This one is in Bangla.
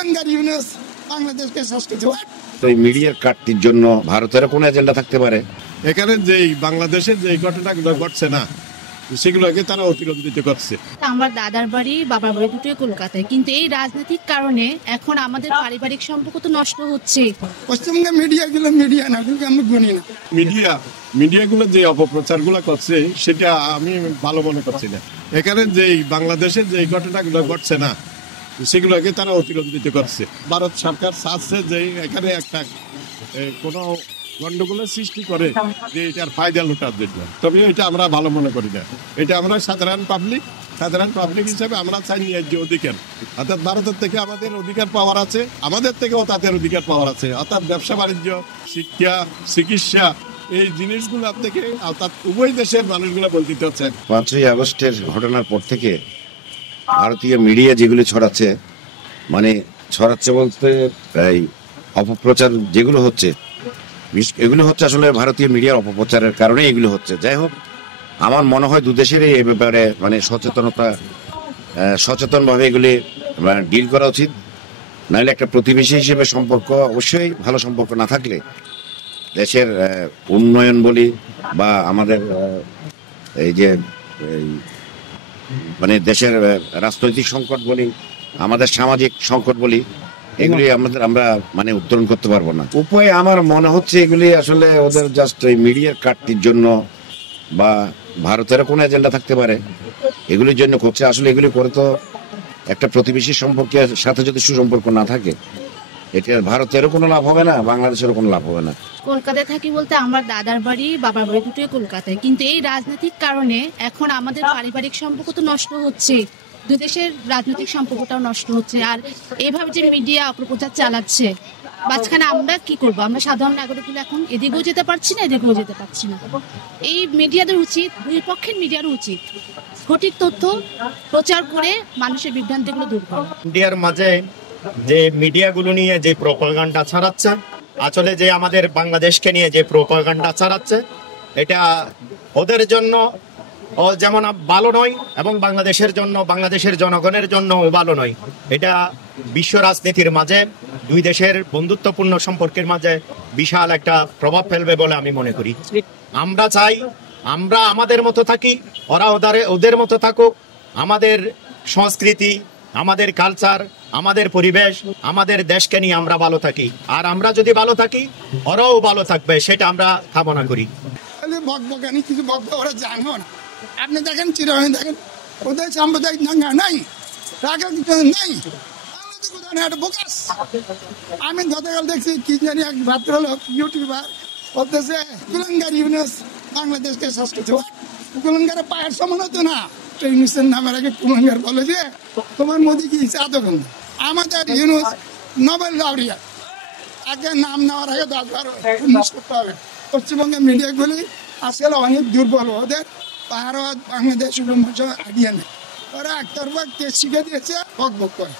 কুলাঙ্গার ইউনুস বাংলাদেশকে শেষ করছে। তো এই মিডিয়ার কাটতির জন্য ভারতের কোন এজেন্ডা থাকতে পারে? এখানে যে বাংলাদেশের যে ঘটনাগুলো ঘটছে না, সেগুলোকে তারা অতিরঞ্জিত করছে। আমার দাদার বাড়ি বাবার বাড়ি দুটোই কলকাতায়, কিন্তু এই রাজনৈতিক কারণে এখন আমাদের পারিবারিক সম্পর্ক তো নষ্ট হচ্ছে। পশ্চিমবঙ্গের মিডিয়াগুলো মিডিয়া না, কিন্তু আমরা গুনি না। মিডিয়াগুলো যে অপপ্রচার গুলা করছে সেটা আমি ভালো মনে করছি না। এখানে যে বাংলাদেশের যে ঘটনাগুলো ঘটছে না, সেগুলোকে তারা অতিরঞ্জিত করছে। ভারত সরকার চাচ্ছে যে এখানে একটা কোনো গন্ডগোলের সৃষ্টি করে যে এটার ফায়দা লুটার জন্য, তবে এটা আমরা ভালো মনে করি না। এটা আমরা সাধারণ পাবলিক হিসেবে আমরা চাই ন্যায্য অধিকার, অর্থাৎ ভারতের থেকে আমাদের অধিকার পাওয়ার আছে, আমাদের থেকেও তাদের অধিকার পাওয়ার আছে, অর্থাৎ ব্যবসা বাণিজ্য, শিক্ষা, চিকিৎসা, এই জিনিসগুলো থেকে অর্থাৎ উভয় দেশের মানুষগুলো বঞ্চিত হচ্ছে। 5ই আগস্টের ঘটনার পর থেকে ভারতীয় মিডিয়া যেগুলো ছড়াচ্ছে বলতে এই অপপ্রচার যেগুলো হচ্ছে, এগুলো হচ্ছে আসলে ভারতীয় মিডিয়ার অপপ্রচারের কারণে এগুলো হচ্ছে। যাই হোক, আমার মনে হয় দুদেশেরই এই ব্যাপারে সচেতনভাবে এগুলি ডিল করা উচিত। নাহলে একটা প্রতিবেশী হিসেবে সম্পর্ক, অবশ্যই ভালো সম্পর্ক না থাকলে দেশের উন্নয়ন বলি বা আমাদের এই যে দেশের রাজনৈতিক সংকট বলি, আমাদের সামাজিক সংকট বলি, এগুলি আমরা উত্তরণ করতে পারবো না। উপায় আমার মনে হচ্ছে এগুলি আসলে ওদের জাস্ট ওই মিডিয়ার কাটতির জন্য বা ভারতের কোনো এজেন্ডা থাকতে পারে, এগুলির জন্য করছে। আসলে এগুলি করে তো একটা প্রতিবেশী সম্পর্কের সাথে যদি সুসম্পর্ক না থাকে, এটা ভারতেরও কোনো লাভ হবে না, বাংলাদেশেরও কোনো লাভ হবে না। কলকাতায় থাকি বলতে আমার দাদার বাড়ি বাবার বাড়ি দুটোই কলকাতায়, কিন্তু এই রাজনৈতিক কারণে এখন আমাদের পারিবারিক সম্পর্ক তো নষ্ট হচ্ছে, দুই দেশের রাজনৈতিক সম্পর্কটাও নষ্ট হচ্ছে। আর এইভাবে যে মিডিয়া অপপ্রচার চালাচ্ছে, মাঝখানে আমরা কি করব? আমরা সাধারণ নাগরিকগুলো এখন এদিকেও যেতে পারছি না, এদিকেও যেতে পারছি না। এই মিডিয়াদের উচিত, দুই পক্ষের মিডিয়ার উচিত সঠিক তথ্য প্রচার করে মানুষের বিভ্রান্তিগুলো দূর করা। ইন্ডিয়ার মাঝে যে মিডিয়াগুলো নিয়ে যে প্রোপাগান্ডা ছড়াচ্ছে, আসলে যে আমাদের বাংলাদেশকে নিয়ে যে প্রোপাগান্ডা ছড়াচ্ছে, এটা ওদের জন্য যেমন ভালো নয় এবং বাংলাদেশের জনগণের জন্য ভালো নয়। এটা বিশ্ব রাজনীতির মাঝে দুই দেশের বন্ধুত্বপূর্ণ সম্পর্কের মাঝে বিশাল একটা প্রভাব ফেলবে বলে আমি মনে করি। আমরা চাই আমরা আমাদের মতো থাকি, ওরা ওদের মতো থাকুক। আমাদের সংস্কৃতি, আমাদের কালচার, আমাদের পরিবেশ, আমাদের দেশকে নিয়ে আমরা ভালো থাকি। আর আমরা যদি ভালো থাকি, ওরাও ভালো থাকবে, সেটা আমরা কামনা করি। বকবকানি কিছু বকবে, ওরা জানো না। আপনি দেখেন চিরদিন দেখেন ওদের সাম্প্রদায়িক দাঙ্গা নাই, রাগা কিছু নাই, আমি গতকাল দেখছি কি জানি এক ভদ্রলোক ইউটিউবার বলতেছে কুলাঙ্গার ইউনুস বাংলাদেশকে শেষ করছে। কুলাঙ্গারের পায়ের সমান হতো না, ইউনুসের নামের আগে কুলাঙ্গার বলে যে তোমার মোদি কি এতক্ষণ। আমাদের ইউনুস নোবেল লাউরিয়াট, আগে নাম নেওয়ার আগে 10 বার করতে হবে। পশ্চিমবঙ্গের মিডিয়াগুলি আসলে অনেক দুর্বল, ওদের ভারত বাংলাদেশ আইডিয়া নেই, ওরা একতরফা শিখে দিয়েছে, বক বক করে।